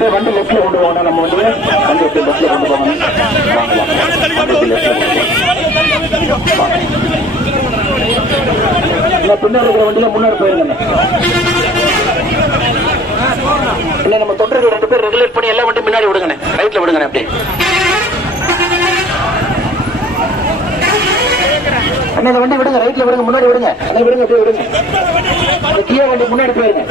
அப்படியே வண்டி லெஃப்ட்ல கொண்டு போகணும். நம்ம வந்து வண்டி எப்படி லெஃப்ட்ல கொண்டு போகணும். பின்னாடி இருக்கிற வண்டியில முன்னாடி போயிருங்க. இல்ல நம்ம தொண்டர்கள் 2 பேர் ரெகுலேட் பண்ணி எல்லா வண்டியும் முன்னாடி விடுங்க, ரைட்ல விடுங்க. அப்படியே அந்த வண்டி விடுங்க, ரைட்ல விடுங்க, முன்னாடி விடுங்க. அதை விடுங்க, அப்படியே விடுங்க. கியா வண்டி முன்னாடி போயிருங்க.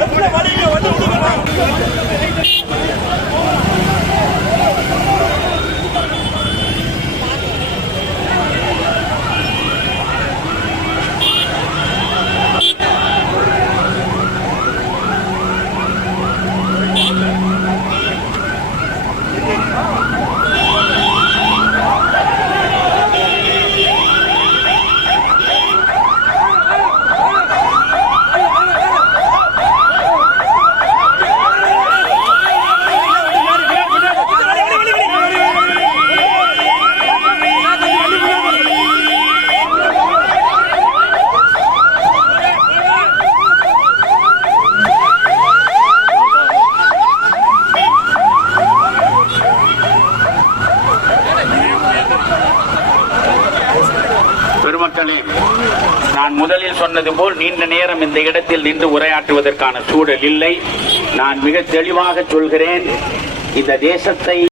பெருமக்களே, நான் முதலில் சொன்னது போல் நீண்ட நேரம் இந்த இடத்தில் நின்று உரையாற்றுவதற்கான சூழல் இல்லை. நான் மிக தெளிவாக சொல்கிறேன், இந்த தேசத்தை